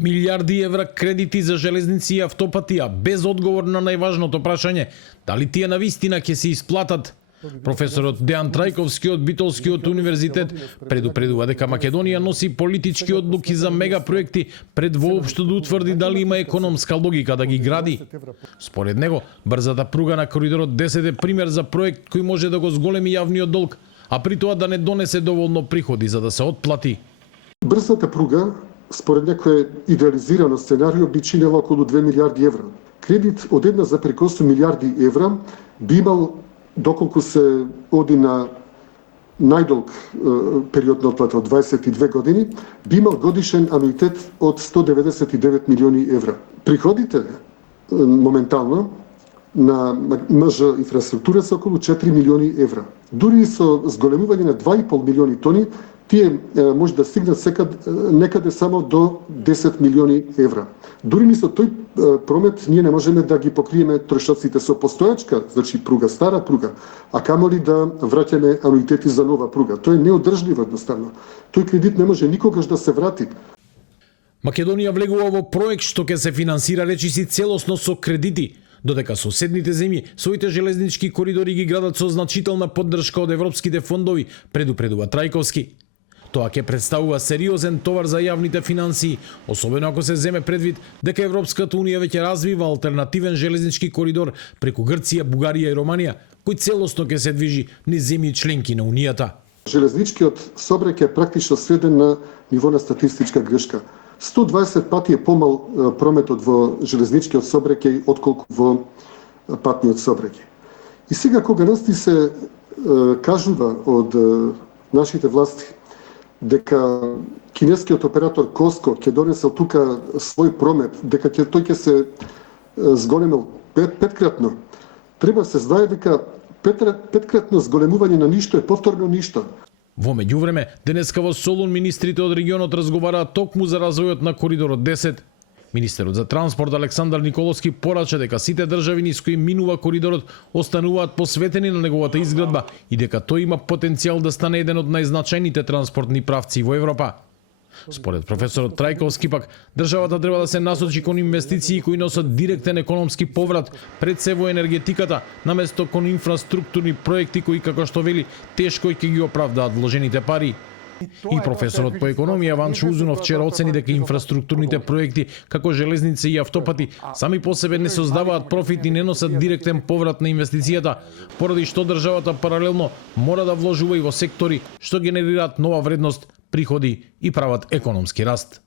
Милиарди евра кредити за железници и автопатија, без одговор на најважното прашање, дали тие навистина ќе се исплатат. Професорот Дејан Трајковски од Битолскиот универзитет предупредува дека Македонија носи политички одлуки за мегапроекти пред воопшто да утврди дали има економска логика да ги гради. Според него, брзата пруга на коридорот 10 е пример за проект кој може да го зголеми јавниот долг, а при тоа да не донесе доволно приходи за да се отплати. Брзата пруга, според некој идеализирано сценарио, би чинела околу 2 милиарди евра. Кредит од 1,8 милиарди евра би имал, доколку се оди на најдолг период на отплата од 22 години, би имал годишен ануитет од 199 милиони евра. Приходите моментално на МЖ инфраструктура се околу 4 милиони евра. Дури со зголемување на 2,5 милиони тони, тие може да стигнат некаде само до 10 милиони евра. Дури ни со тој промет ние не можеме да ги покриеме трошоците со постојачка, значи пруга, стара пруга, а камоли да враќаме ануитети за нова пруга. Тоа е неодржливо едноставно. Тој кредит не може никогаш да се врати. Македонија влегува во проект што ќе се финансира речиси целосно со кредити, додека соседните земји своите железнички коридори ги градат со значителна поддршка од европските фондови, предупредува Трајковски. Тоа ќе представува сериозен товар за јавните финансии, особено ако се земе предвид дека Европската унија веќе развива алтернативен железнички коридор преку Грција, Бугарија и Романија, кој целосно ќе се движи низ земји членки на Унијата. Железничкиот сообраќај е практично сведен на ниво на статистичка грешка. 120 пати е помал прометот во железничкиот сообраќај отколку во патниот сообраќај. И сега кога насти се кажува од нашите власти дека кинескиот оператор Коско ќе донесел тука свој промет, дека тој ќе се зголемил петкратно, треба се знае дека петкратно зголемување на ништо е повторно ништо. Во меѓувреме, денеска во Солун министрите од регионот разговараат токму за развојот на коридорот 10. Министерот за транспорт Александар Николовски порача дека сите држави низ кои минува коридорот остануваат посветени на неговата изградба и дека тој има потенцијал да стане еден од најзначајните транспортни правци во Европа. Според професорот Трајковски пак, државата треба да се насочи кон инвестиции кои носат директен економски поврат пред се во енергетиката, наместо кон инфраструктурни проекти кои, како што вели, тешко ќе ги оправдаат вложените пари. И професорот по економија Ванчо Узунов вчера оцени дека инфраструктурните проекти, како железници и автопати, сами по себе не создаваат профит и не носат директен поврат на инвестицијата, поради што државата паралелно мора да вложува и во сектори што генерираат нова вредност, приходи и прават економски раст.